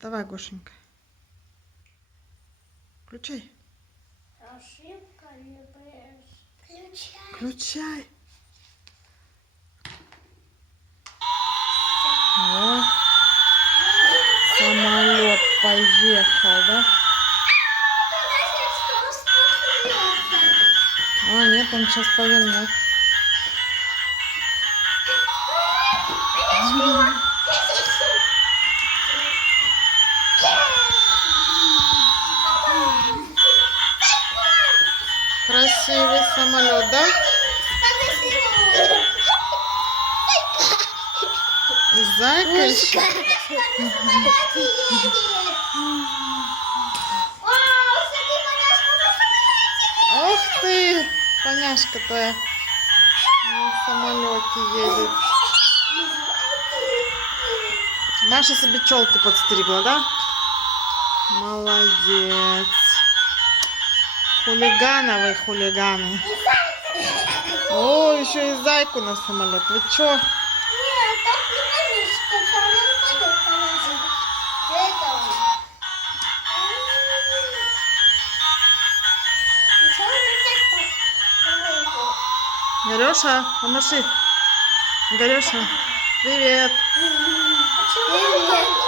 Давай, Гошенька. Включай. Ошибка не включай. Включай. О, самолет поехал, да? А, нет, он сейчас повернет. Красивый самолет, да? Зайка еще. Ух ты, поняшка твоя на самолете едет. Маша себе челку подстригла, да? Молодец. Хулигановые хулиганы. О, еще и зайку на самолет. Вы чё? Нет, так не конечно, самолет пойдет, конечно. Это он. Ничего не так. Горюша, помаши. Горюша, привет. Почему? Привет.